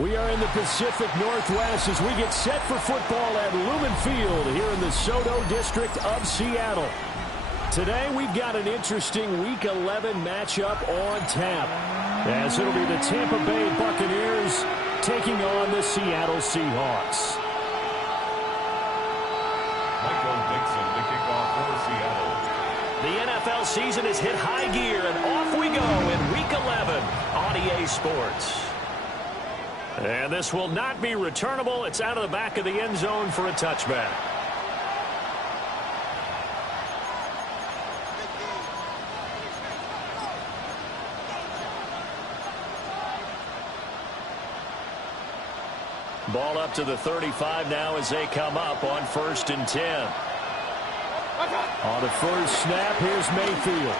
We are in the Pacific Northwest as we get set for football at Lumen Field here in the Soto District of Seattle. Today we've got an interesting Week 11 matchup on tap, as it'll be the Tampa Bay Buccaneers taking on the Seattle Seahawks. Michael Dixon to kick off for Seattle. The NFL season has hit high gear, and off we go in Week 11 on EA Sports. And this will not be returnable. It's out of the back of the end zone for a touchback. Ball up to the 35 now as they come up on 1st and 10. On the first snap, here's Mayfield.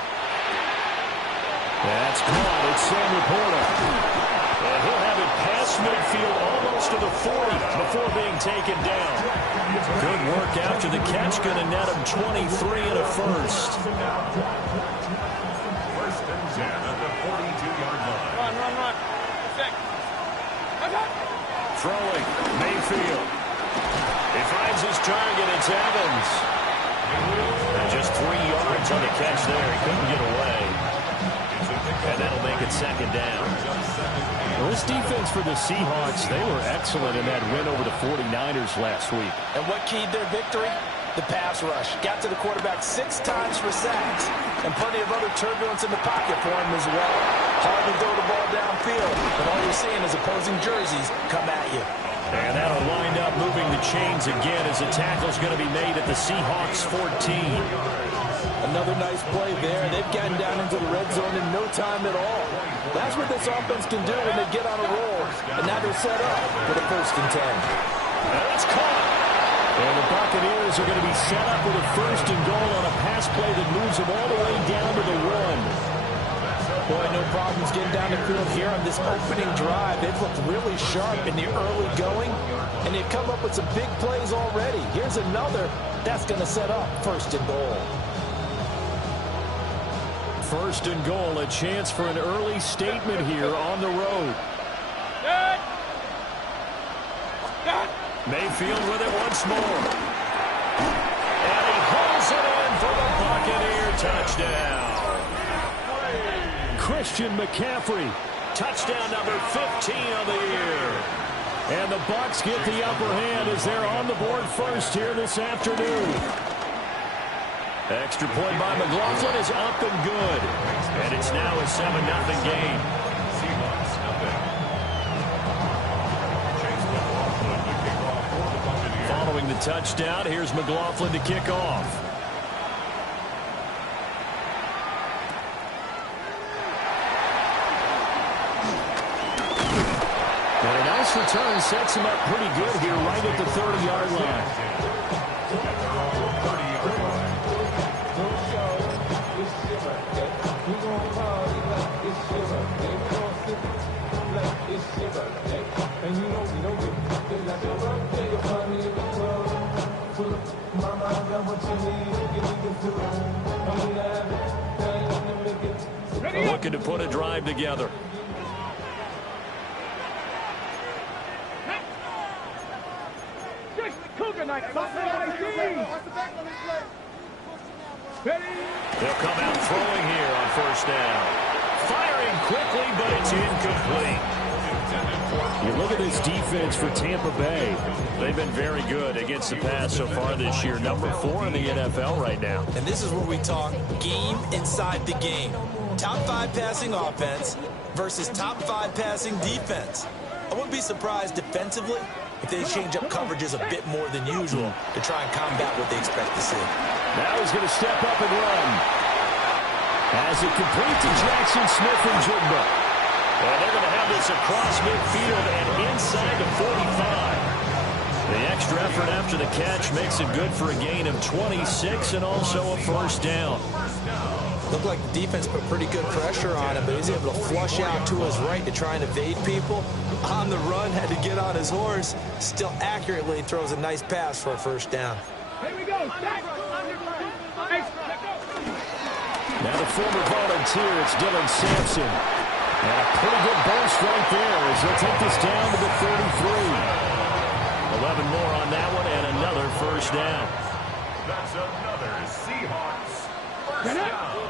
That's caught. It's Sam Laporta. And he'll have it past midfield almost to the 40 before being taken down. Good work after the catch. Going to net him 23 and a first. 1st and 10 at the 42-yard line. Run. Throwing, Mayfield. He finds his target. It's Evans. And just 3 yards on the catch there. He couldn't get away. And that'll make it 2nd down. Well, this defense for the Seahawks, they were excellent in that win over the 49ers last week. And what keyed their victory? The pass rush. Got to the quarterback 6 times for sacks. And plenty of other turbulence in the pocket for him as well. Hard to throw the ball downfield, but all you're seeing is opposing jerseys come at you. And that'll wind up moving the chains again as the tackle's going to be made at the Seahawks 14. Another nice play there. They've gotten down into the red zone in no time at all. That's what this offense can do when they get on a roll. And now they're set up for the 1st and 10. That's caught. And the Buccaneers are going to be set up with a 1st and goal on a pass play that moves them all the way down to the 1. Boy, no problems getting down the field here on this opening drive. They've looked really sharp in the early going, and they've come up with some big plays already. Here's another that's going to set up 1st and goal. 1st and goal, a chance for an early statement here on the road. Mayfield with it once more. And he hauls it in for the Buccaneer touchdown. Christian McCaffrey, touchdown number 15 of the year. And the Bucs get the upper hand as they're on the board first here this afternoon. Extra point by McLaughlin is up and good. And it's now a 7-0 game. Seahawks nothing. Chase McLaughlin to kick off for the Buccaneers. Following the touchdown, here's McLaughlin to kick off. And a nice return sets him up pretty good here right at the 30-yard line. Looking to put a drive together. They'll come out throwing here on 1st down. Firing quickly, but it's incomplete. You look at this defense for Tampa Bay. They've been very good against the pass so far this year. Number 4 in the NFL right now. And this is where we talk game inside the game. Top 5 passing offense versus top 5 passing defense. I wouldn't be surprised defensively if they change up coverages a bit more than usual to try and combat what they expect to see. Now he's going to step up and run. As it complete to Jackson Smith and Jigba. And they're going to have this across midfield and inside the 45. The extra effort after the catch makes it good for a gain of 26 and also a 1st down. Looked like the defense put pretty good pressure on him, but he's able to flush out to his right to try and evade people. On the run, had to get on his horse. Still accurately throws a nice pass for a 1st down. Here we go. Now the former volunteer, it's Dylan Sampson. And a pretty good burst right there as they'll take this down to the 33. 11 more on that one and another first down. That's another Seahawks first down.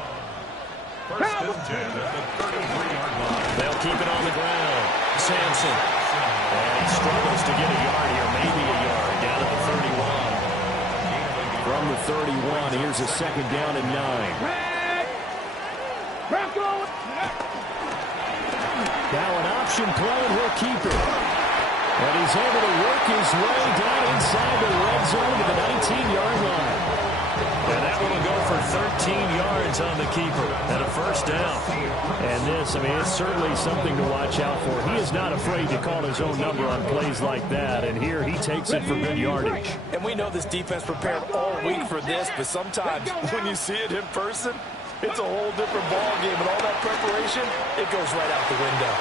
First and 10 at the 33-yard line. They'll keep it on the ground. Sampson. And he struggles to get a yard here, maybe a yard, down at the 31. From the 31, here's a second down and 9. Now an option play, and he'll keep it. And he's able to work his way down inside the red zone to the 19-yard line. And that one will go for 13 yards on the keeper and a first down. And this, I mean, it's certainly something to watch out for. He is not afraid to call his own number on plays like that. And here he takes it for good yardage. And we know this defense prepared all week for this, but sometimes when you see it in person, it's a whole different ball game, and all that preparation, it goes right out the window.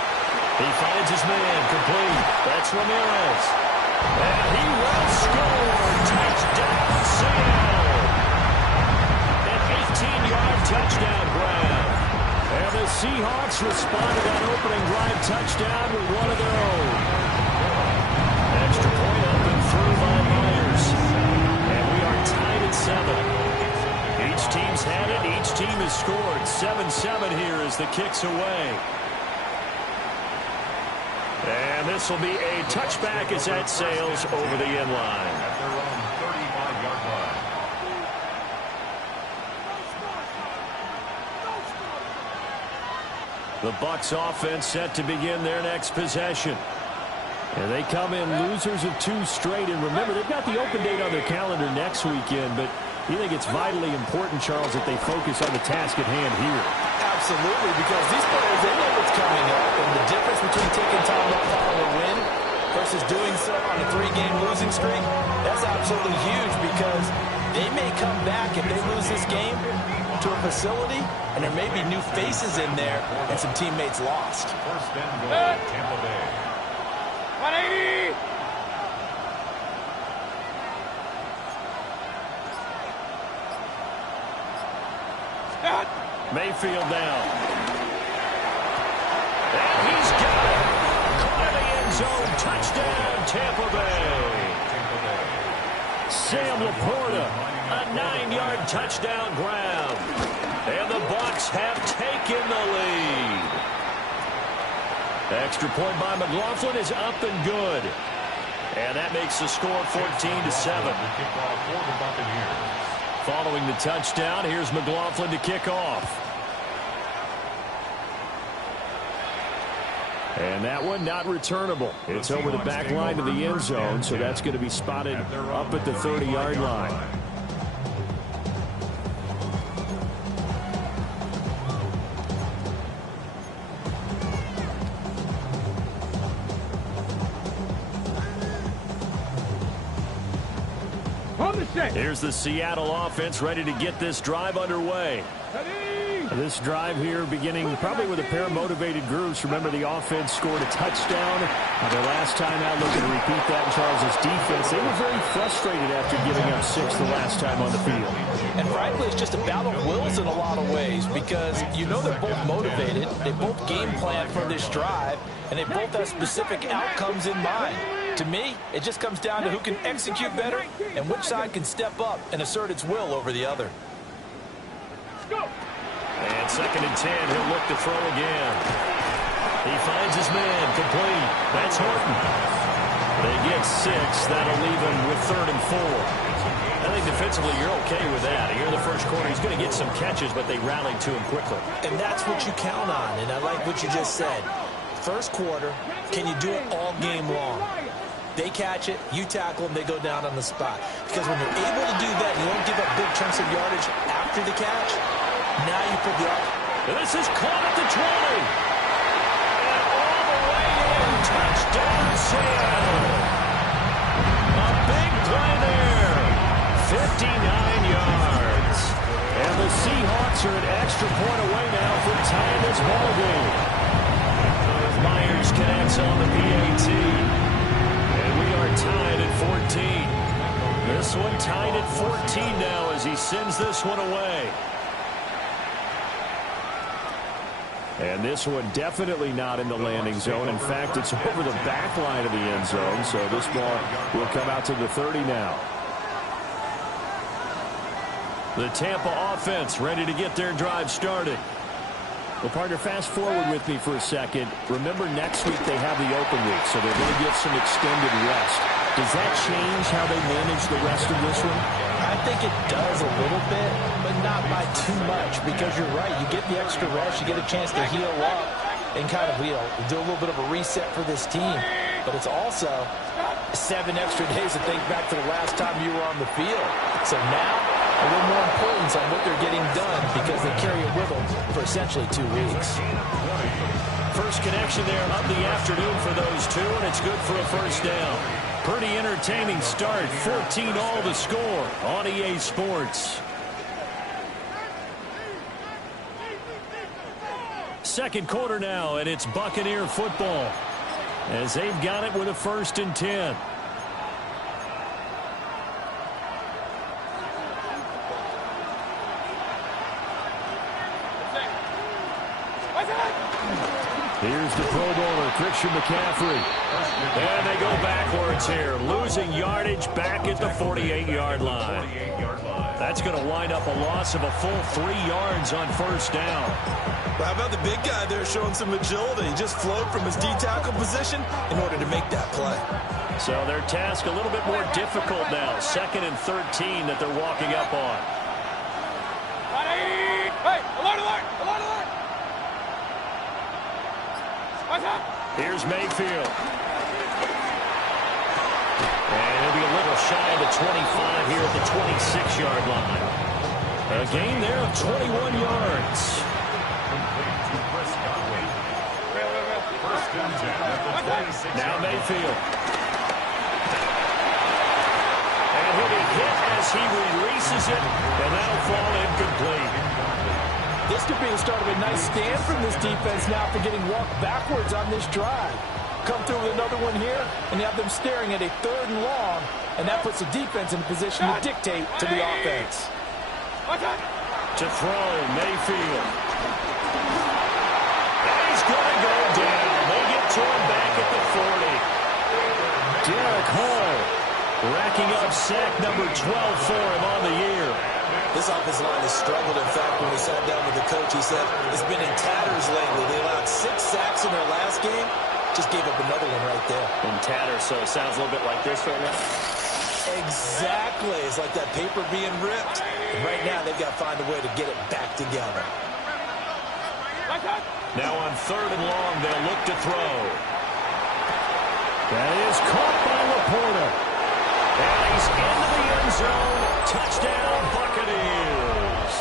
He finds his man complete. That's Ramirez. And he will score. Touchdown, Seattle. An 18-yard touchdown grab. And the Seahawks respond to that opening drive touchdown with one of their own. Extra point up and through by Myers. And we are tied at 7. Each team's had it. Each team has scored. 7-7 here as the kick's away. And this will be a touchback as that sails over the end line. At their own 35-yard line. The Bucs offense set to begin their next possession. And they come in losers of 2 straight. And remember, they've got the open date on their calendar next weekend, but you think it's vitally important, Charles, that they focus on the task at hand here? Absolutely, because these players, they know what's coming up, and the difference between taking time off following a win versus doing so on a 3-game losing streak, that's absolutely huge, because they may come back if they lose this game to a facility, and there may be new faces in there and some teammates lost. First and goal, Tampa Bay. 180! Mayfield down. And he's got it. Caught in the end zone. Touchdown, Tampa Bay. Sam Laporta, a 9-yard touchdown grab. And the Bucs have taken the lead. Extra point by McLaughlin is up and good. And that makes the score 14-7. Following the touchdown, here's McLaughlin to kick off. And that one not returnable. It's over the back line to the end zone, so that's going to be spotted up at the 30-yard line. Here's the Seattle offense ready to get this drive underway. This drive here beginning probably with a pair of motivated groups. Remember, the offense scored a touchdown their last time out. Looking to repeat that in Charles's defense. They were very frustrated after giving up 6 the last time on the field. And frankly, it's just a battle of wills in a lot of ways, because you know they're both motivated. They both game plan for this drive, and they both have specific outcomes in mind. To me, it just comes down to who can execute better and which side can step up and assert its will over the other. And 2nd and 10, he'll look to throw again. He finds his man complete. That's Horton. They get 6. That'll leave him with 3rd and 4. I think defensively you're okay with that. Here in the first quarter, he's going to get some catches, but they rallied to him quickly. And that's what you count on, and I like what you just said. First quarter, can you do it all game long? They catch it, you tackle them, they go down on the spot. Because when you're able to do that, you don't give up big chunks of yardage after the catch. Now you put the This is caught at the 20. And all the way in. Touchdown, Seattle. A big play there. 59 yards. And the Seahawks are an extra point away now from tying this ball game. Myers connects on the PAT. And we are tied at 14. This one tied at 14 now as he sends this one away. And this one definitely not in the landing zone. In fact, it's over the back line of the end zone. So this ball will come out to the 30 now. The Tampa offense ready to get their drive started. Well, partner, fast forward with me for a second. Remember, next week they have the open week, so they're going to get some extended rest. Does that change how they manage the rest of this one? I think it does a little bit, but not by too much, because you're right. You get the extra rest, you get a chance to heal up and kind of, do a little bit of a reset for this team. But it's also 7 extra days to think back to the last time you were on the field. So now, a little more importance on what they're getting done because they carry it with them for essentially 2 weeks. First connection there of the afternoon for those two, and it's good for a first down. Pretty entertaining start. 14-all the score on EA Sports. Second quarter now, and it's Buccaneer football as they've got it with a 1st and 10. Here's the Pro Bowler, Christian McCaffrey. And they go backwards here, losing yardage back at the 48-yard line. That's going to wind up a loss of a full 3 yards on first down. Well, how about the big guy there showing some agility? He just flowed from his D-tackle position in order to make that play. So their task a little bit more difficult now. 2nd and 13 that they're walking up on. Hey, alert, alert, alert, alert. What's up? Here's Mayfield. And he'll be a little shy of the 25 here at the 26-yard line. A gain there of 21 yards. Now Mayfield. And he'll be hit as he releases it, and that'll fall incomplete. This could be the start of a nice stand from this defense now for getting walked backwards on this drive. Come through with another one here, and you have them staring at a 3rd and long, and that puts the defense in a position to dictate to the offense. To throw, Mayfield. And he's going to go down. They get to him back at the 40. Derek Hall racking up sack number 12 for him on the year. This offensive line has struggled. In fact, when we sat down with the coach, he said it's been in tatters lately. They allowed 6 sacks in their last game. Just gave up another one right there. In tatters, so it sounds a little bit like this right now. Exactly. It's like that paper being ripped. And right now, they've got to find a way to get it back together. Now on 3rd and long, they'll look to throw. That is caught by Laporta. And he's into the end zone. Touchdown, Buccaneers.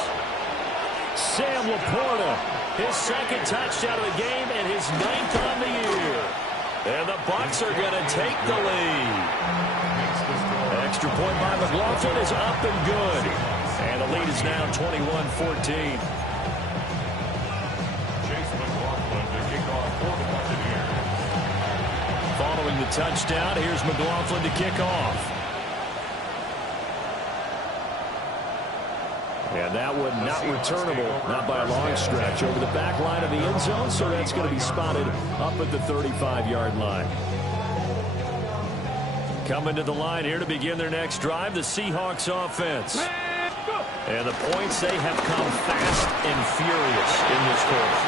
Sam Laporta, his 2nd touchdown of the game and his 9th on the year. And the Bucs are going to take the lead. Extra point by McLaughlin is up and good. And the lead is now 21-14. Following the touchdown, here's McLaughlin to kick off. And that one not returnable, not by a long stretch, over the back line of the end zone, so that's going to be spotted up at the 35-yard line. Coming to the line here to begin their next drive, the Seahawks offense. And the points, they have come fast and furious in this quarter.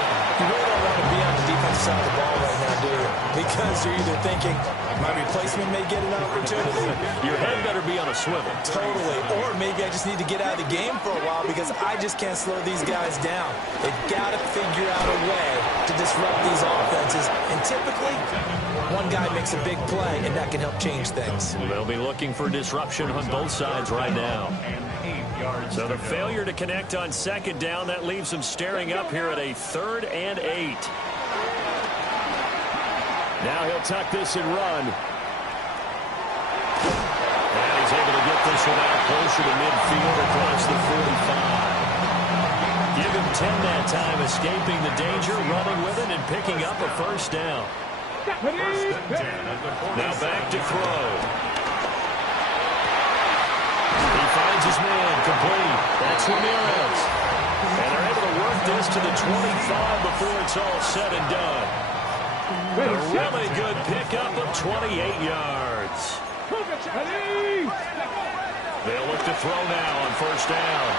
You really don't want to be on the defensive side of the ball right now, do you? Because you're either thinking, my replacement may get an opportunity. Your head better be on a swivel. Totally. Or maybe I just need to get out of the game for a while because I just can't slow these guys down. They've got to figure out a way to disrupt these offenses. And typically, one guy makes a big play, and that can help change things. They'll be looking for disruption on both sides right now. So the failure to connect on 2nd down, that leaves them staring up here at a 3rd and 8. Now he'll tuck this and run. And he's able to get this one out closer to midfield across the 45. Give him 10 that time, escaping the danger, running with it, and picking up a first down. Now back to throw. He finds his man complete. That's Ramirez. And they're able to work get this to the 25 before it's all said and done. A really good pickup of 28 yards. They'll look to throw now on first down.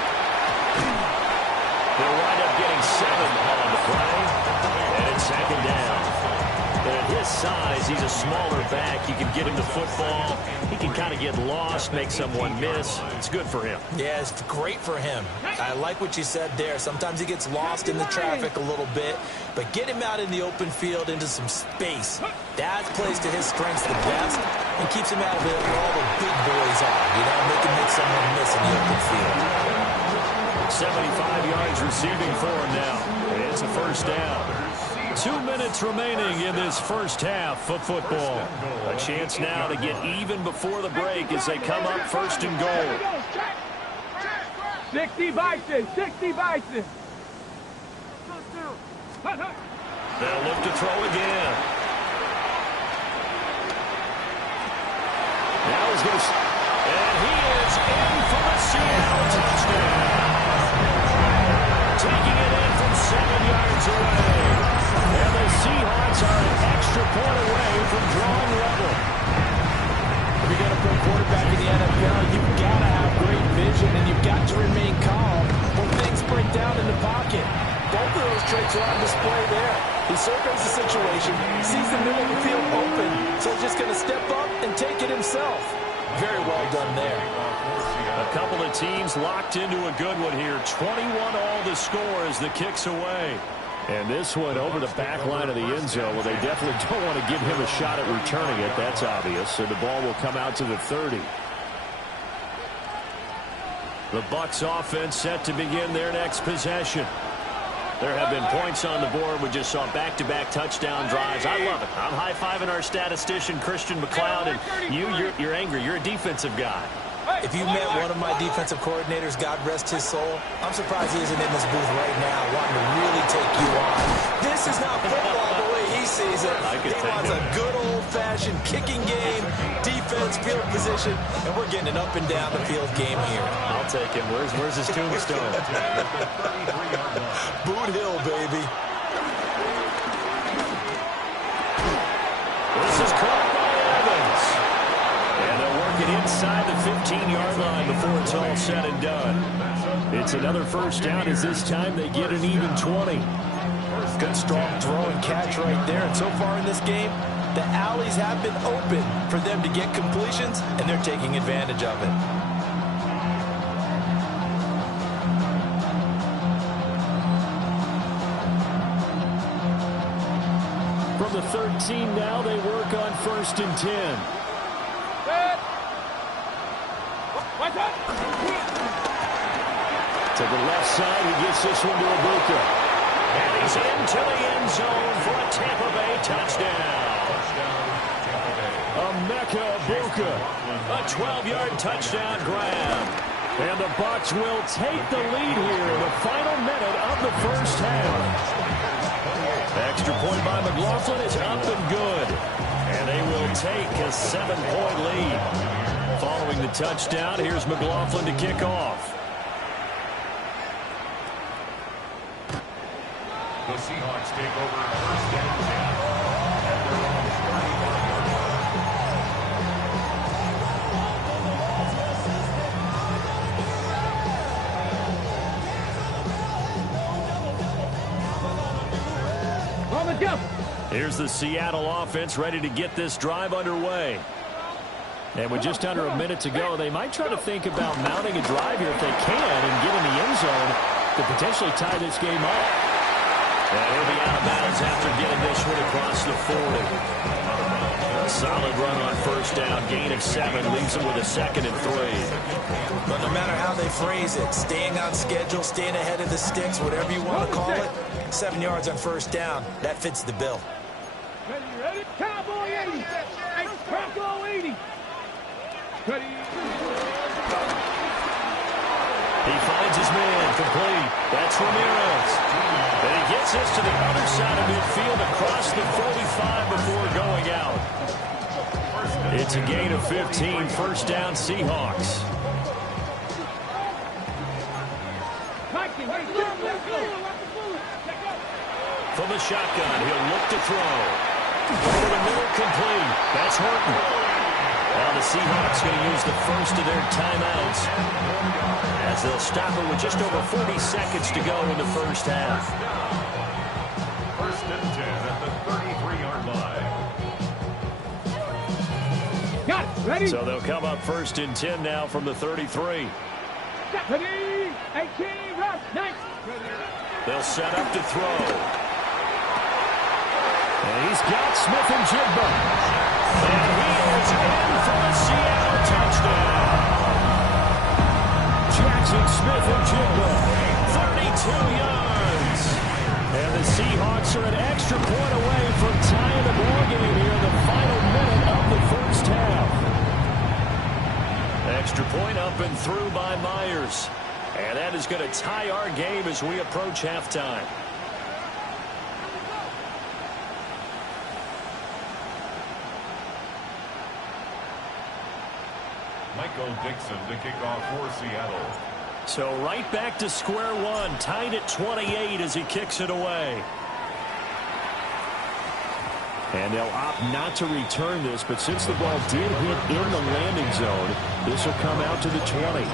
They'll wind up getting 7 on the play. And it's second down. At his size, he's a smaller back. You can get him the football. He can kind of get lost, make someone miss. It's good for him. Yeah, it's great for him. I like what you said there. Sometimes he gets lost in the traffic a little bit, but get him out in the open field into some space. That plays to his strengths the best and keeps him out of it where all the big boys are. You know, they can make someone miss in the open field. 75 yards receiving for him now. It's a first down. 2 minutes remaining in this first half of football. A chance now to get even before the break as they come up first and goal. 60 Bison, 60 Bison. They'll look to throw again. Now he's going to... And he is in for the Seattle touchdown. Taking it in from 7 yards away. And the Seahawks are an extra point away from drawing level. If you're going to put a quarterback in the NFL, you've got to have great vision, and you've got to remain calm when things break down in the pocket. Both of those traits are on display there. He surveys the situation, sees the middle of the field open, so he's just going to step up and take it himself. Very well done there. A couple of teams locked into a good one here. 21 all the score as the kick's away. And this one over the back line of the end zone. Well, they definitely don't want to give him a shot at returning it. That's obvious. So the ball will come out to the 30. The Bucs offense set to begin their next possession. There have been points on the board. We just saw back-to-back touchdown drives. I love it. I'm high-fiving our statistician, Christian McLeod, and you're angry. You're a defensive guy. If you met one of my defensive coordinators, God rest his soul, I'm surprised he isn't in this booth right now wanting to really take you on. This is not football the way he sees it. He wants a good old-fashioned kicking game, defense, field position, and we're getting an up-and-down-the-field game here. I'll take him. Where's his tombstone? Boot Hill, baby. This is caught by Evans. And they'll work it inside the 15-yard line before it's all said and done. It's another first down as this time they get an even 20. Good, strong throw and catch right there. And so far in this game, the alleys have been open for them to get completions, and they're taking advantage of it. From the 13 now, they work on first and 10. To the left side, he gets this one to Ibuka. And he's into the end zone for a Tampa Bay touchdown. Emeka Ibuka, a 12-yard touchdown grab. And the Bucs will take the lead here in the final minute of the first half. Extra point by McLaughlin is up and good. And they will take a 7-point lead. Following the touchdown, here's McLaughlin to kick off. The Seahawks take over first and 10 at their own 35-yard line. Here's the Seattle offense ready to get this drive underway. And with just under a minute to go, they might try to think about mounting a drive here if they can and get in the end zone to potentially tie this game up. And he'll be out of bounds after getting this one across the 40. A solid run on first down, gain of 7, leaves them with a 2nd and 3. But no matter how they phrase it, staying on schedule, staying ahead of the sticks, whatever you want to call it, 7 yards on first down, that fits the bill. Ready? Cowboy 80. Hey, Bronco 80. Ready? He finds his man, complete. That's Ramirez. And he gets this to the other side of midfield across the 45 before going out. It's a gain of 15, first down Seahawks. From the shotgun, he'll look to throw. Over the middle, complete. That's Horton. Now the Seahawks going to use the first of their timeouts as they'll stop it with just over 40 seconds to go in the first half. First and 10 at the 33-yard line. Got it. Ready? So they'll come up first and 10 now from the 33. Ready. 18, rush. Nice. They'll set up to throw. And he's got Smith and Jigba. And he is in for a Seattle touchdown. Jackson Smith and Jigba, 32 yards. And the Seahawks are an extra point away from tying the ball game here in the final minute of the first half. Extra point up and through by Myers. And that is going to tie our game as we approach halftime. Michael Dixon to kick off for Seattle. So right back to square one, tied at 28 as he kicks it away. And they'll opt not to return this, but since the ball did hit in the landing zone, this will come out to the 20.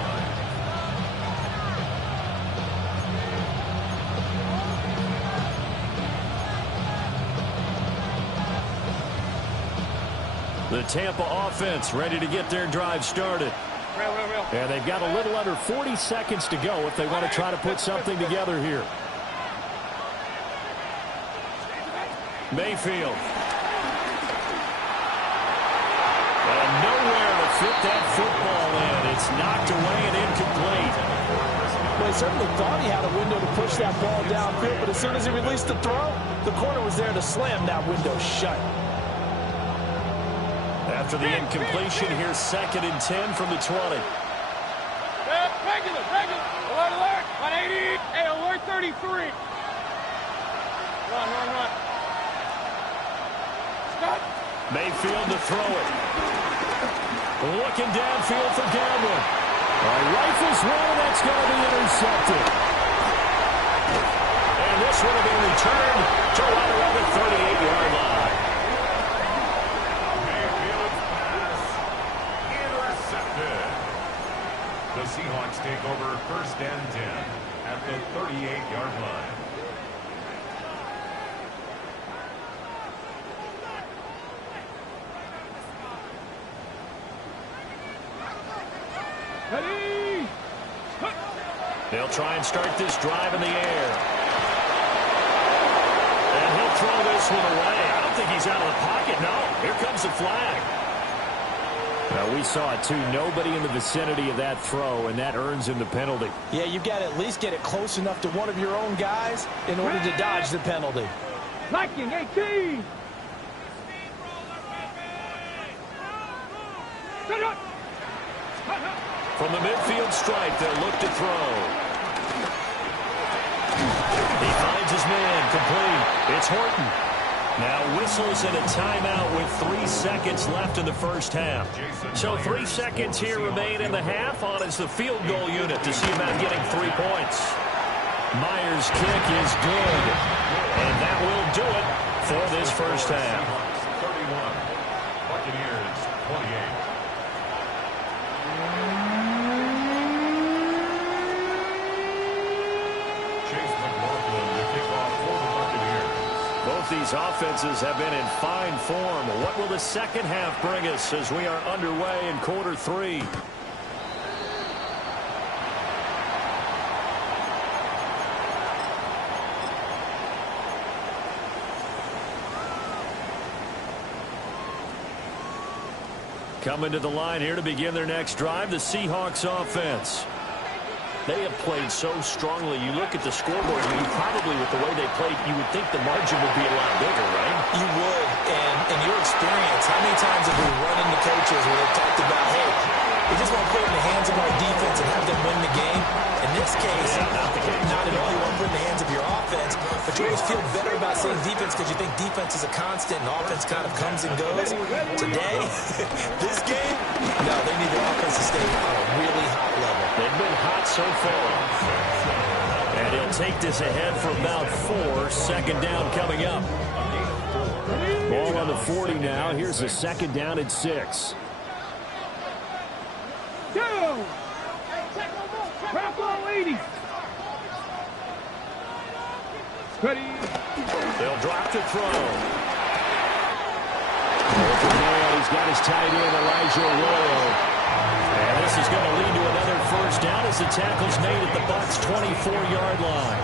The Tampa offense ready to get their drive started. And they've got a little under 40 seconds to go if they want to try to put something together here. Mayfield. And nowhere to fit that football in. It's knocked away and incomplete. Well, he certainly thought he had a window to push that ball downfield, but as soon as he released the throw, the corner was there to slam that window shut. After the incompletion, here's 2nd and 10 from the 20. Regular. Alert. 180. Hey, alert 33. Run. Stop. Mayfield to throw it. Looking downfield for Gamble. Rifles one, and that's going to be intercepted. And this one will be returned to right around the 38-yard line. The Seahawks take over 1st and 10 at the 38-yard line. Ready. They'll try and start this drive in the air. And he'll throw this one away. I don't think he's out of the pocket. No, here comes the flag. Now, we saw it, too. Nobody in the vicinity of that throw, and that earns him the penalty. Yeah, you've got to at least get it close enough to one of your own guys in order to dodge the penalty. Liking 18. From the midfield stripe, they'll look to throw. He finds his man, complete. It's Horton. Now whistles in a timeout with 3 seconds left in the first half. So 3 seconds here remain in the half on as the field goal unit to see about getting 3 points. Myers' kick is good. And that will do it for this first half. 31. Buccaneers 28. Both these offenses have been in fine form. What will the second half bring us as we are underway in quarter 3? Coming to the line here to begin their next drive, the Seahawks offense. They have played so strongly. You look at the scoreboard, and you probably, with the way they played, you would think the margin would be a lot bigger, right? You would. And in your experience, how many times have we run into coaches where they've talked about, hey, we just want to put it in the hands of our defense and have them win the game? In this case, not at all. You want to put it in the hands of your offense, but you always feel better about saying defense because you think defense is a constant and offense kind of comes and goes. Today, this game, no, they need their offense to stay on a really hot level. They've been hot so far. And he'll They'll take this ahead for about 4. Second down coming up. Ball on the 40 now. Here's the second down at 6. Go! Drop all 80. Ready. They'll drop to throw. Over there, he's got his tight end, Elijah Arroyo. And this is going to lead to another first down as the tackle's made at the Bucs' 24-yard line.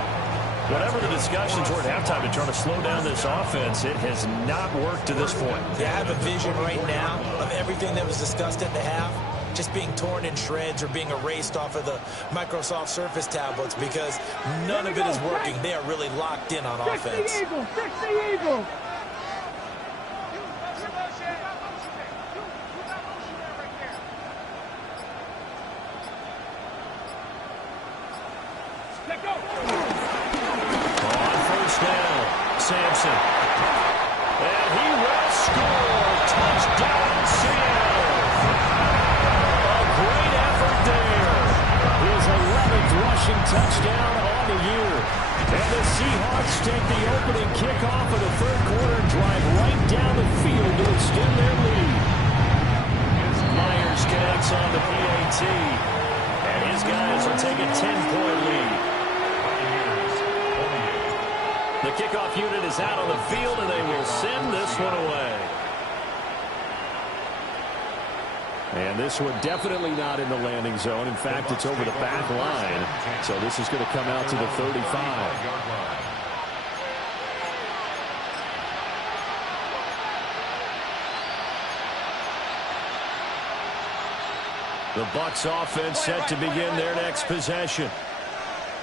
Whatever the discussions were at halftime to try to slow down this offense, it has not worked to this point. Yeah, I have a vision right now of everything that was discussed at the half just being torn in shreds or being erased off of the Microsoft Surface tablets because none of it is working. They are really locked in on offense. Fix the eagle! Fix the eagle! Sampson. And he will score. Touchdown, Seattle. A great effort there. His 11th rushing touchdown on the year. And the Seahawks take the opening kickoff of the third quarter and drive right down the field to extend their lead. Myers connects on the PAT. And his guys will take a 10-point lead. The kickoff unit is out on the field, and they will send this one away. And this one definitely not in the landing zone. In fact, it's over the back line. So this is going to come out to the 35. The Bucs offense set to begin their next possession.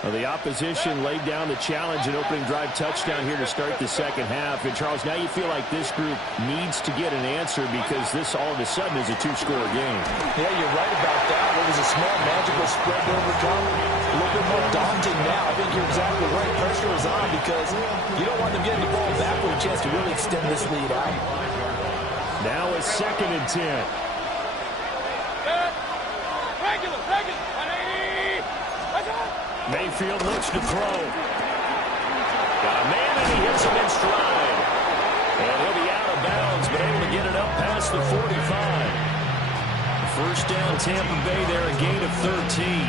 Well, the opposition laid down the challenge and opening drive touchdown here to start the second half. And, Charles, now you feel like this group needs to get an answer because this all of a sudden is a two-score game. Yeah, you're right about that. It was a small magical spread to overcome. A little bit more daunting now. I think you're exactly right. Pressure is on because you don't want them getting the ball back with a chance to really extend this lead out. Now a 2nd and 10. Regular, 180. Let's go. Mayfield looks to throw. Got a man, and he hits him in stride. And he'll be out of bounds, but able to get it up past the 45. First down, Tampa Bay there, a gain of 13.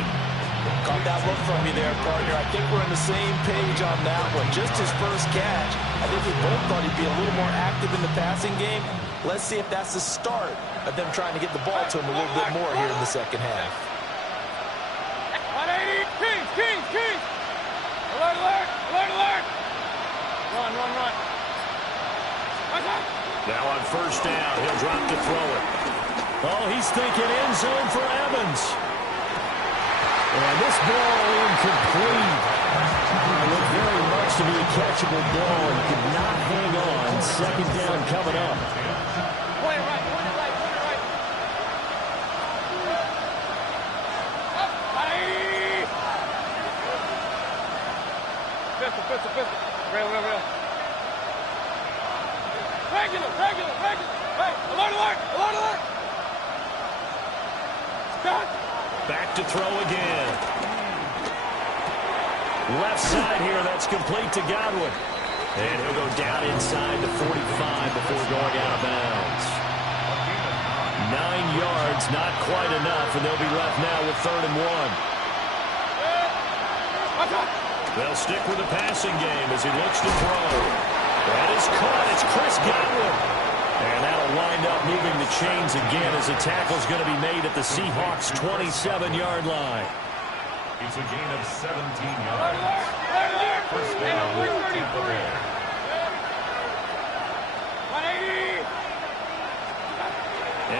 Caught that look from you there, partner. I think we're on the same page on that one. Just his first catch. I think we both thought he'd be a little more active in the passing game. Let's see if that's the start of them trying to get the ball to him a little bit more here in the second half. 180. Kings. Alert. Run. Now on first down, he'll drop to throw it. Oh, he's thinking end zone for Evans. And this ball incomplete. It looked very much to be a catchable ball. He could not hang on. Second down coming up. Point it right. Pistol. Real. Regular. Hey, alert. Stop. Back to throw again. Left side here, that's complete to Godwin. And he'll go down inside the 45 before going out of bounds. 9 yards, not quite enough, and they'll be left now with 3rd and 1. They'll stick with the passing game as he looks to throw. That is caught. It's Chris Godwin. And that'll wind up moving the chains again as the tackle's going to be made at the Seahawks' 27-yard line. It's a gain of 17 yards. First down, Tampa Bay. 180.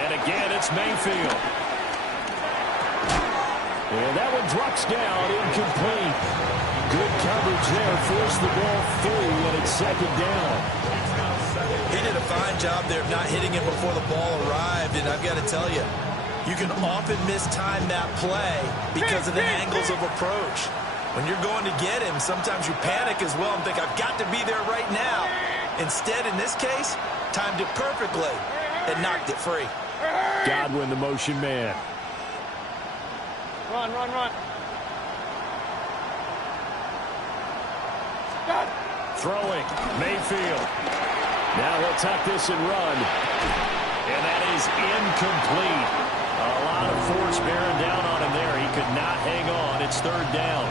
And again, it's Mayfield. And that one drops down, incomplete. Good coverage there, forced the ball through, and it's second down. He did a fine job there of not hitting it before the ball arrived, and I've got to tell you, you can often mistime that play because of the angles of approach. When you're going to get him, sometimes you panic as well and think, I've got to be there right now. Instead, in this case, timed it perfectly and knocked it free. Godwin, the motion man. Run. Throwing, Mayfield. Now he'll tuck this and run. And that is incomplete. A lot of force bearing down on him there. He could not hang on. It's third down.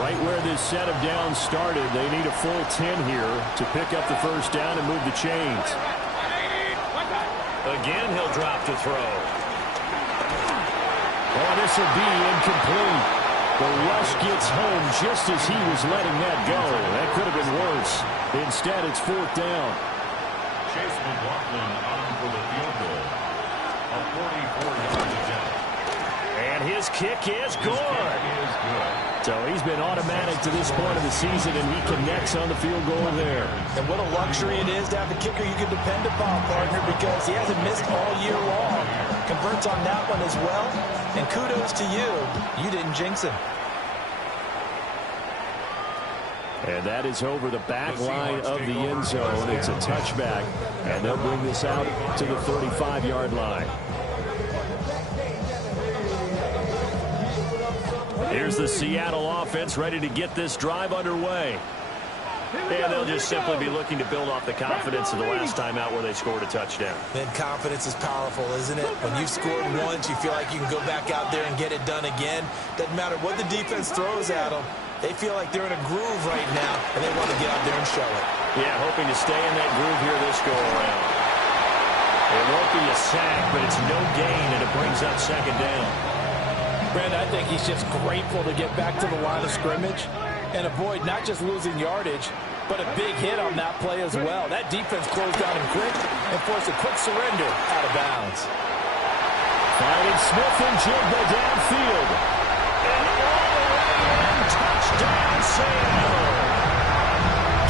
Right where this set of downs started, they need a full 10 here to pick up the first down and move the chains. Again, he'll drop to throw. Oh, this will be incomplete. The rush gets home just as he was letting that go. That could have been worse. Instead, it's fourth down. Chase McLaughlin on for the field goal. A 44-yard attempt. And his kick is good. So he's been automatic to this point of the season, and he connects on the field goal there. And what a luxury it is to have a kicker you can depend upon, partner, because he hasn't missed all year long. Converts on that one as well. And kudos to you. You didn't jinx him. And that is over the back line of the end zone. It's a touchback, and they'll bring this out to the 35-yard line. Here's the Seattle offense ready to get this drive underway. And they'll just simply be looking to build off the confidence of the last time out where they scored a touchdown. And confidence is powerful, isn't it? When you've scored once, you feel like you can go back out there and get it done again. Doesn't matter what the defense throws at them. They feel like they're in a groove right now, and they want to get out there and show it. Yeah, hoping to stay in that groove here this go-around. It won't be a sack, but it's no gain, and it brings up second down. Brandon, I think he's just grateful to get back to the line of scrimmage and avoid not just losing yardage, but a big hit on that play as well. That defense closed down him quick and forced a quick surrender out of bounds. Finding Smith and Jigba downfield. And all the way in, touchdown Seattle.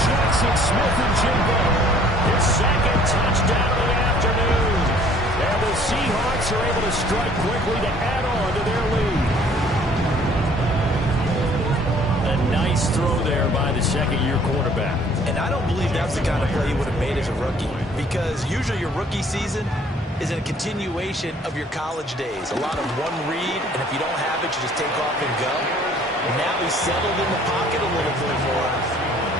Jackson Smith-Njigba, his second touchdown of the afternoon. And the Seahawks are able to strike quickly to add on to their lead. A nice throw there by the second-year quarterback. And I don't believe that's the kind of play you would have made as a rookie, because usually your rookie season is a continuation of your college days. A lot of one read, and if you don't have it, you just take off and go. Now he's settled in the pocket a little bit more,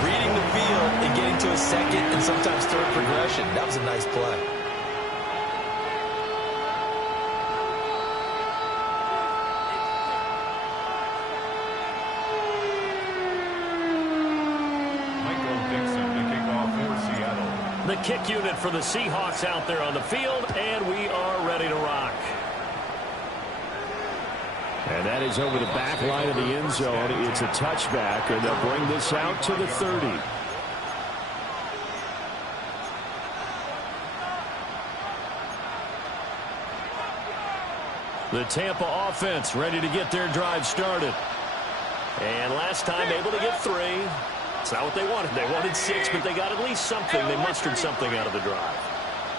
reading the field and getting to a second and sometimes third progression. That was a nice play. The kick unit for the Seahawks out there on the field, and we are ready to rock. And that is over the back line of the end zone. It's a touchback, and they'll bring this out to the 30. The Tampa offense ready to get their drive started. And last time able to get 3. It's not what they wanted. They wanted 6, but they got at least something. They mustered something out of the drive.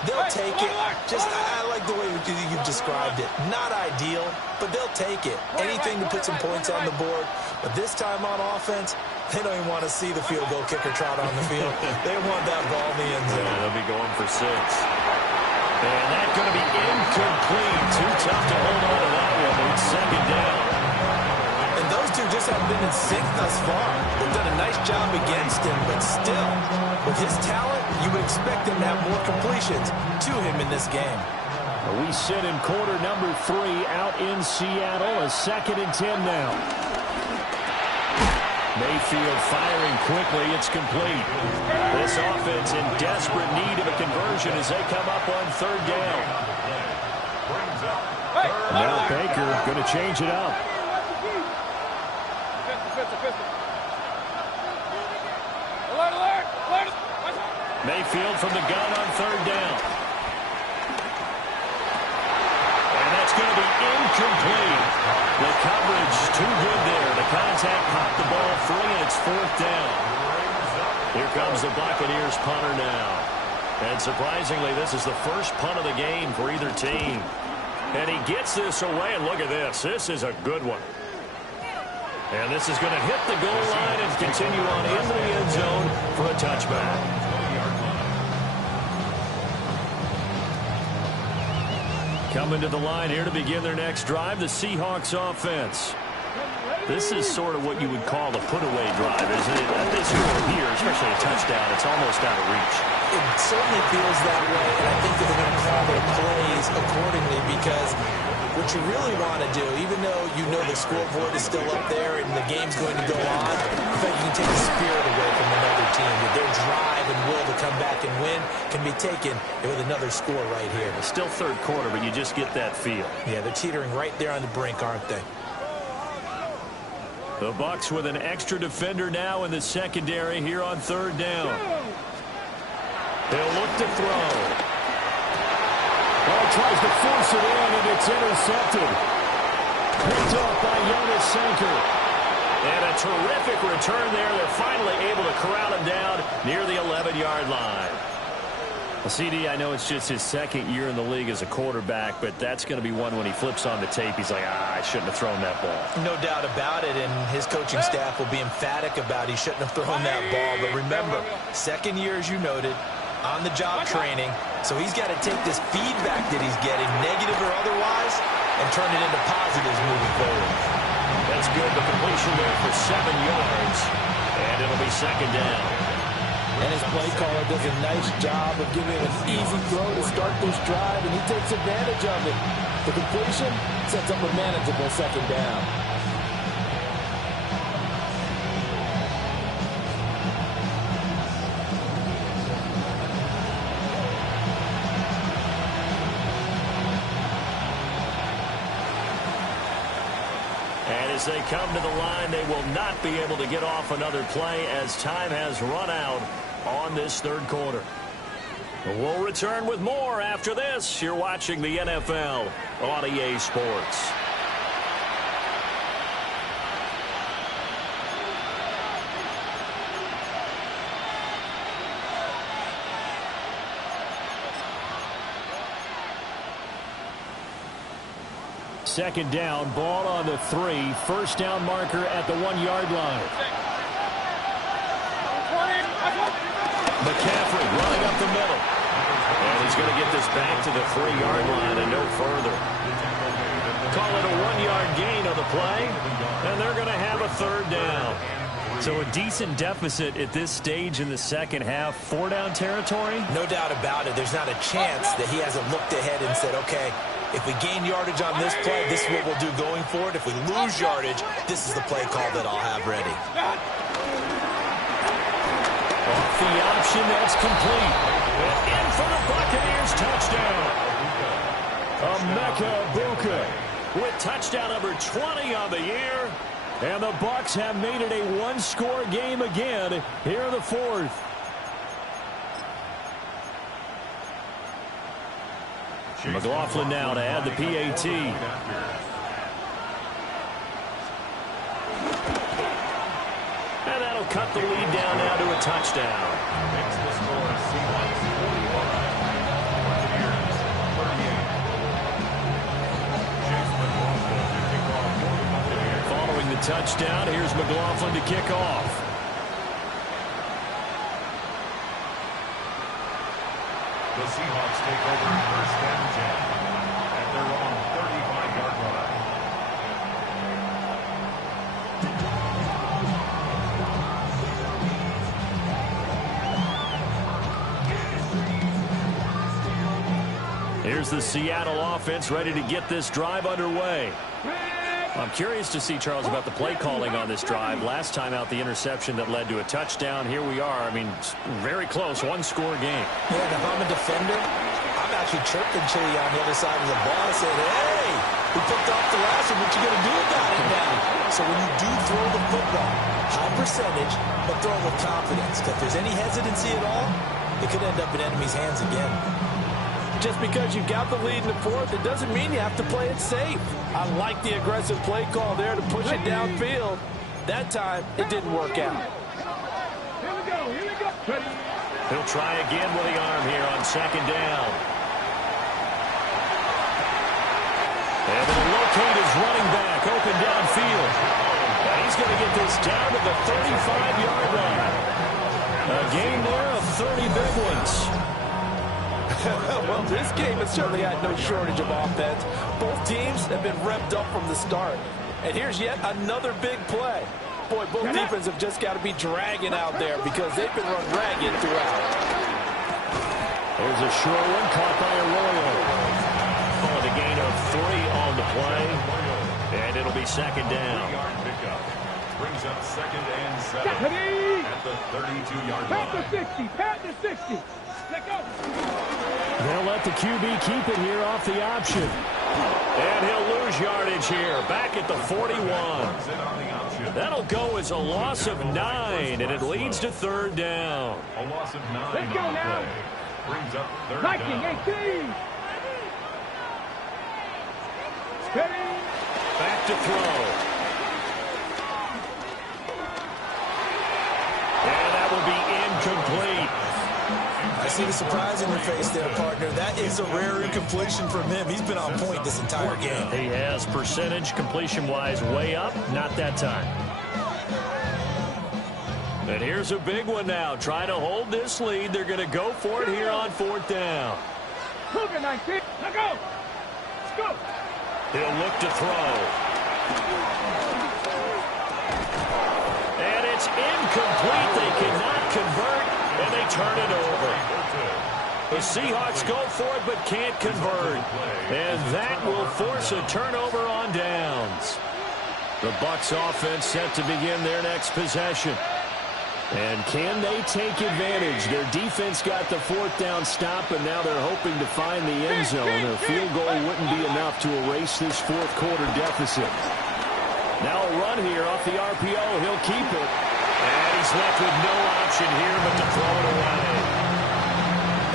They'll take it. I like the way you've described it. Not ideal, but they'll take it. Anything to put some points on the board. But this time on offense, they don't even want to see the field goal kicker trot on the field. They want that ball in the end zone. Yeah, they'll be going for 6. And that's going to be incomplete. Too tough to hold on to that one. It's second down. And those two just haven't been in sync thus far. They've done a nice job against him, but still, with his talent, you would expect him to have more completions to him in this game. We sit in quarter number 3 out in Seattle. A 2nd and 10 now. Mayfield firing quickly. It's complete. This offense in desperate need of a conversion as they come up on 3rd down. Now Baker going to change it up. Mayfield from the gun on 3rd down. And that's going to be incomplete. The coverage too good there. The contact popped the ball free, and it's 4th down. Here comes the Buccaneers punter now. And surprisingly, this is the first punt of the game for either team. And he gets this away, and look at this. This is a good one. And this is going to hit the goal line and continue on into the end zone for a touchback. Coming to the line here to begin their next drive, the Seahawks offense. This is sort of what you would call a put-away drive, isn't it? At this score here, especially a touchdown, it's almost out of reach. It certainly feels that way, and I think that they're going to call their plays accordingly because what you really want to do, even though you know the scoreboard is still up there and the game's going to go on, in fact, you can take the spirit away from another team. That their drive and will to come back and win can be taken with another score right here. It's still third quarter, but you just get that feel. Yeah, they're teetering right there on the brink, aren't they? The Bucs with an extra defender now in the secondary here on third down. They'll look to throw. Oh, tries to force it in, and it's intercepted. Picked up by Jonas Sanker. And a terrific return there. They're finally able to corral him down near the 11-yard line. Well, CD, I know it's just his second year in the league as a quarterback, but that's going to be one when he flips on the tape. He's like, I shouldn't have thrown that ball. No doubt about it, and his coaching staff will be emphatic about he shouldn't have thrown that ball. But remember, second year, as you noted, on-the-job training, so he's got to take this feedback that he's getting, negative or otherwise, and turn it into positives moving forward. That's good. The completion there for 7 yards, and it'll be second down. And his play caller does a nice job of giving him an easy throw to start this drive, and he takes advantage of it. The completion sets up a manageable second down. And as they come to the line, they will not be able to get off another play as time has run out on this third quarter. We'll return with more after this. You're watching the NFL on EA Sports. Second down, ball on the 3. First down marker at the 1-yard line. McCaffrey running up the middle. And he's going to get this back to the 3-yard line and no further. Call it a 1-yard gain on the play, and they're going to have a third down. So a decent deficit at this stage in the second half. 4-down territory? No doubt about it. There's not a chance that he hasn't looked ahead and said, okay, if we gain yardage on this play, this is what we'll do going forward. If we lose yardage, this is the play call that I'll have ready. Off the option, that's complete. And in for the Buccaneers touchdown. Emeka Egbuka with touchdown number 20 on the year. And the Bucs have made it a one-score game again here in the fourth. McLaughlin now to add the PAT. And that'll cut the lead down now to a touchdown. Makes the score Seahawks 41, Buccaneers 38. Chase McLaughlin to kick off for the Buccaneers. Following the touchdown, here's McLaughlin to kick off. The Seahawks take over first and 10 at their own 35-yard line. Here's the Seattle offense ready to get this drive underway. I'm curious to see, Charles, about the play calling on this drive. Last time out, the interception that led to a touchdown. Here we are. I mean, very close, one-score game. Yeah, and if I'm a defender, I'm actually chirping Chili on the other side of the ball and saying, hey, we picked off the last one. What you going to do about it now? So when you do throw the football, high percentage, but throw with confidence. If there's any hesitancy at all, it could end up in enemy's hands again. Just because you got the lead in the fourth, it doesn't mean you have to play it safe. I like the aggressive play call there to push it downfield. That time, it didn't work out. He'll try again with the arm here on second down. And they'll locate his running back open downfield. And he's going to get this down to the 35-yard line. A gain there of 30 big ones. Well, this game has certainly had no shortage of offense. Both teams have been revved up from the start. And here's yet another big play. Boy, both defenses have just got to be dragging out there because they've been run ragged throughout. There's a short one caught by Arroyo. Oh, the gain of 3 on the play. And it'll be second down. 3-yard pickup. Brings up 2nd and 7 at the 32-yard line. Pat the 60. Pat the 60. Let go. They'll let the QB keep it here off the option. And he'll lose yardage here. Back at the 41. That'll go as a loss of 9, and it leads to 3rd down. A loss of 9 Let's go on the now. play. Brings up 3rd 19, down. 18. Steady. Back to throw. And that will be incomplete. I see the surprise in your face there, partner. That is a rare incompletion from him. He's been on point this entire game. He has percentage completion-wise way up. Not that time. And here's a big one now. Trying to hold this lead. They're going to go for it here on 4th down. Look at 19. Let go. Let's go. He'll look to throw. And it's incomplete. They cannot convert, and they turn it over. The Seahawks go for it but can't convert. And that will force a turnover on downs. The Bucs offense set to begin their next possession. And can they take advantage? Their defense got the 4th down stop, and now they're hoping to find the end zone. A field goal wouldn't be enough to erase this 4th quarter deficit. Now a run here off the RPO. He'll keep it. And he's left with no option here but to throw it away.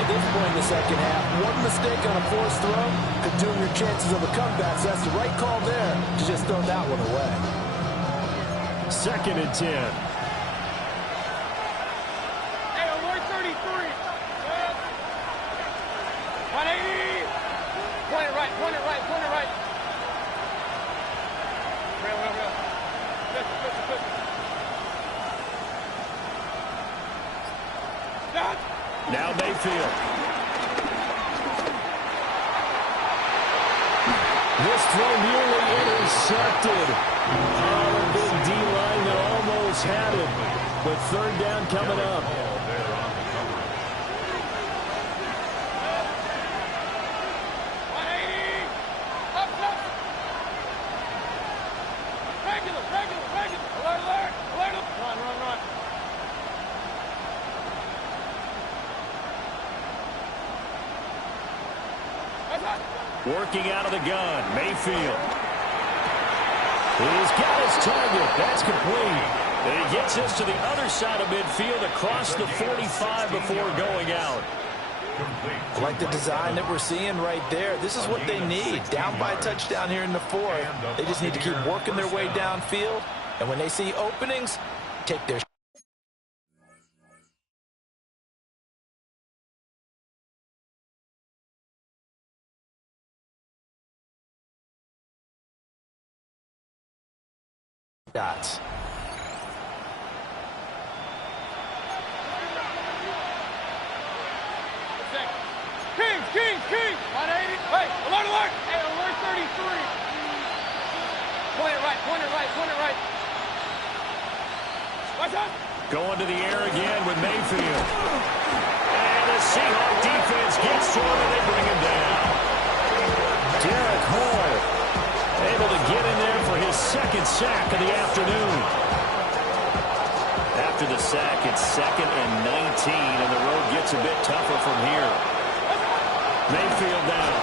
At this point in the second half, one mistake on a forced throw could doom your chances of a comeback. So that's the right call there to just throw that one away. 2nd and 10. Hey, alert 33. 180. Point it right, point it right, point it right. Real. Listen. Stop. Now Mayfield. This throw nearly intercepted. Oh, the big D-line that almost had it. But 3rd down coming up. Regular. Run. Working out of the gun, Mayfield. He's got his target. That's complete. And he gets us to the other side of midfield across the 45 before going out. I like the design that we're seeing right there. This is what they need. Down by a touchdown here in the 4th. They just need to keep working their way downfield. And when they see openings, take their shots. Kings. 180. Hey, alert. Hey, alert 33. Point it right. Watch out. Going to the air again with Mayfield. And the Seahawk defense gets to him and they bring him down. Derek Hall able to get in there for his 2nd sack of the afternoon. After the sack, it's 2nd and 19, and the road gets a bit tougher from here. Mayfield down.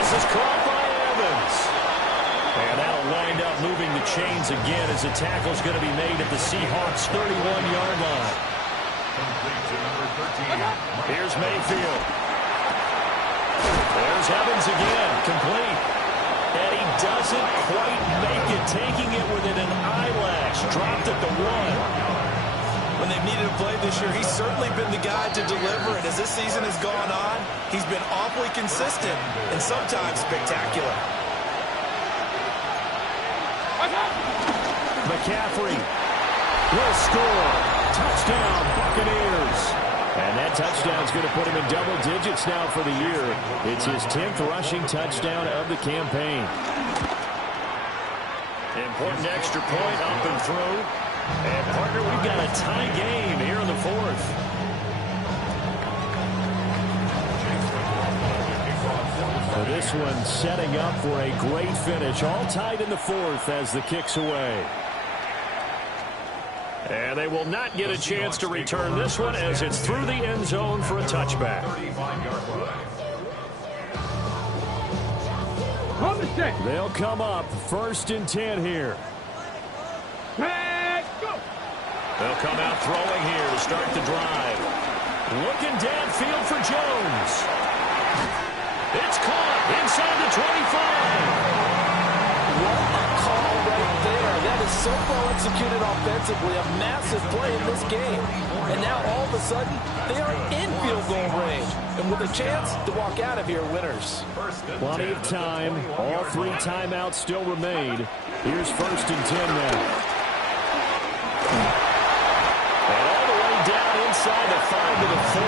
This is caught by Evans. And that'll wind up moving the chains again as the tackle's going to be made at the Seahawks' 31-yard line. Here's Mayfield. There's Evans again, complete. And he doesn't quite make it, taking it within an eyelash. Dropped at the 1. When they've needed a play this year, he's certainly been the guy to deliver. And as this season has gone on, he's been awfully consistent and sometimes spectacular. McCaffrey will score. Touchdown, Buccaneers. And that touchdown's going to put him in double digits now for the year. It's his 10th rushing touchdown of the campaign. Important extra point up and through. And, partner, we've got a tie game here in the fourth. So this one setting up for a great finish. All tied in the fourth as the kick's away. And they will not get a chance to return this one as it's through the end zone for a touchback. They'll come up 1st and 10 here. They'll come out throwing here to start the drive. Looking downfield for Jones. It's caught inside the 25. What a call right there. That is so well executed offensively. A massive play in this game. And now all of a sudden, they are in field goal range. And with a chance to walk out of here winners. Plenty of time. All 3 timeouts still remain. Here's 1st and 10 now. And all the way down inside the 5 to the 4.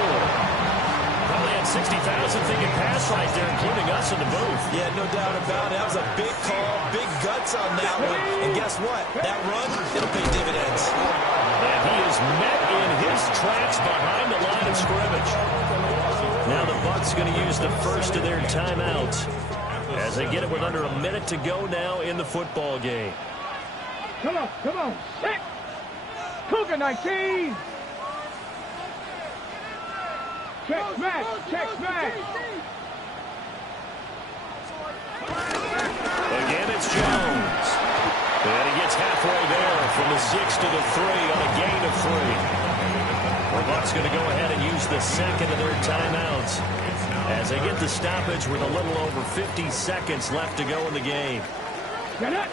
Probably had 60,000 thinking pass right there, including us in the booth. Yeah, no doubt about it. That was a big call, big guts on that one. And guess what? That run, it'll pay dividends. And he is met in his tracks behind the line of scrimmage. Now the Bucs going to use the first of their timeouts as they get it with under a minute to go now in the football game. Come on. Set. Cougar 19. Check smash. Again, it's Jones. And he gets halfway there from the 6 to the 3 on a gain of 3. The Bucs going to go ahead and use the second of their timeouts as they get the stoppage with a little over 50 seconds left to go in the game. Get it.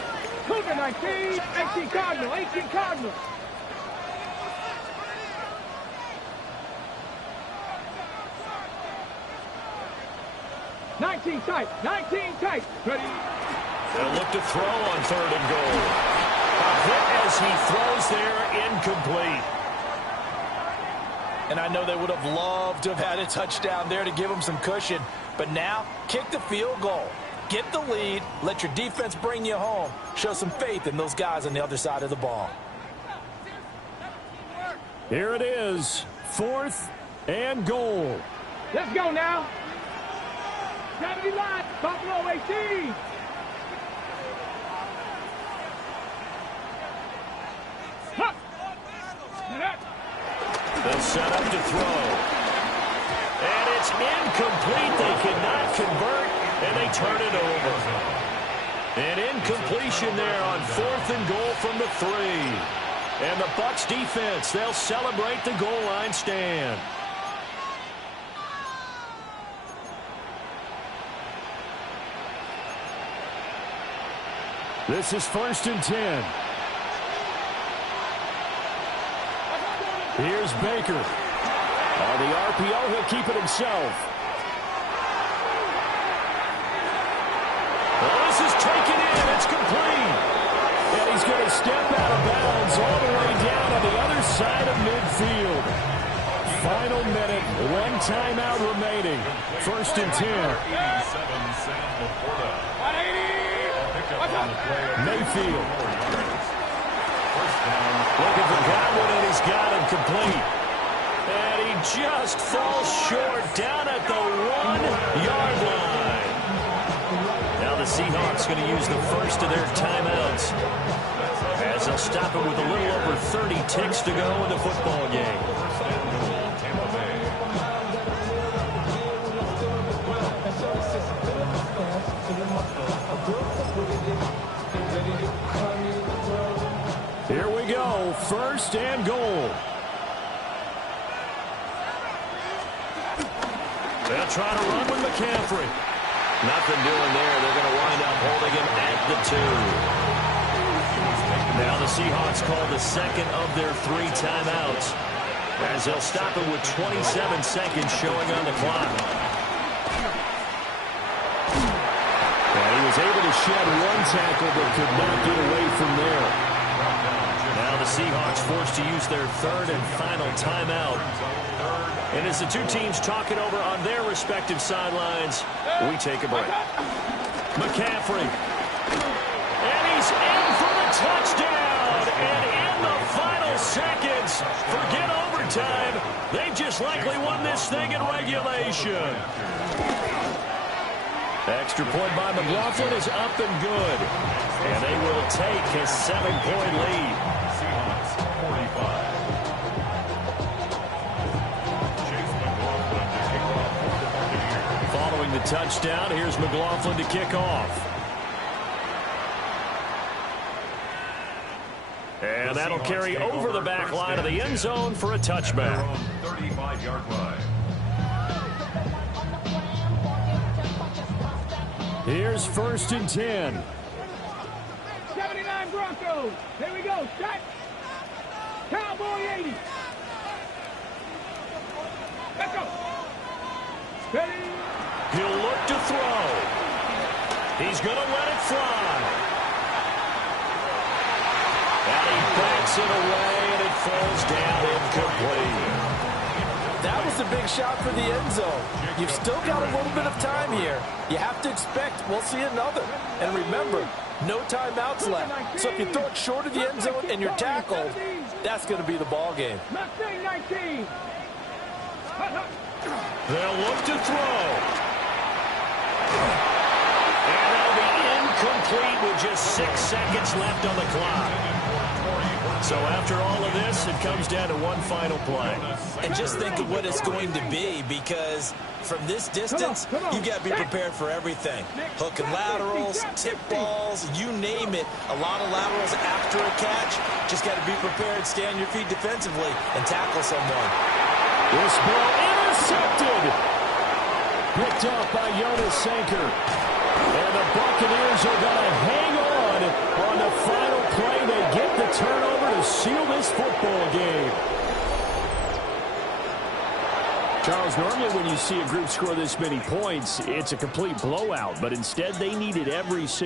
Cougar 19. 18 Cardinal. 19 tight. Ready. They'll look to throw on 3rd and goal. A hit as he throws there, incomplete. And I know they would have loved to have had a touchdown there to give them some cushion. But now, kick the field goal. Get the lead. Let your defense bring you home. Show some faith in those guys on the other side of the ball. Here it is. 4th and goal. Let's go now. 70 line. Buffalo 18. Huh. They'll set up to throw. And it's incomplete. They cannot convert, and they turn it over. An incompletion there on 4th and goal from the 3. And the Bucs defense, they'll celebrate the goal line stand. This is 1st and 10. Here's Baker. On the RPO, he'll keep it himself. Well, this is taken in. It's complete. And he's going to step out of bounds all the way down on the other side of midfield. Final minute, 1 timeout remaining. 1st and 10. Mayfield. Looking for Godwin, and he's got him complete. And he just falls short down at the 1-yard line. Now the Seahawks going to use the first of their timeouts as they'll stop it with a little over 30 ticks to go in the football game. Here we go, 1st and goal. They'll try to run with McCaffrey. Nothing doing there. They're going to wind up holding him at the 2. Now the Seahawks call the second of their 3 timeouts as they'll stop it with 27 seconds showing on the clock. And he was able to shed 1 tackle but could not get away from there. Now the Seahawks forced to use their 3rd and final timeout. And as the 2 teams talk it over on their respective sidelines, we take a break. McCaffrey. And he's in for touchdown. And in the final seconds, forget overtime. They just likely won this thing in regulation. Extra point by McLaughlin is up and good. And they will take a 7-point lead. Seahawks 45. Following the touchdown, here's McLaughlin to kick off. And that'll carry over the back line of the end zone for a touchback. 35-yard line. Here's 1st and 10. 79 Broncos. Here we go. Shot. Cowboy 80. Let's go. Ready. He'll look to throw. He's going to let it fly. And he backs it away, and it falls down incomplete. That was a big shot for the end zone. You've still got a little bit of time here. You have to expect we'll see another. And remember, no timeouts left. So if you throw it short of the end zone and you're tackled, that's going to be the ball game. Mustang 19. They'll look to throw. And that'll be incomplete with just 6 seconds left on the clock. So after all of this, it comes down to one final play. And just think of what it's going to be, because from this distance, you've got to be prepared for everything. Hook and laterals, tip balls, you name it. A lot of laterals after a catch. Just got to be prepared, stay on your feet defensively, and tackle someone. This ball intercepted. Picked off by Jonas Sanker. And the Buccaneers are going to hang on the final play. They get the turnover to seal this football game. Charles, normally when you see a group score this many points, it's a complete blowout. But instead, they needed every single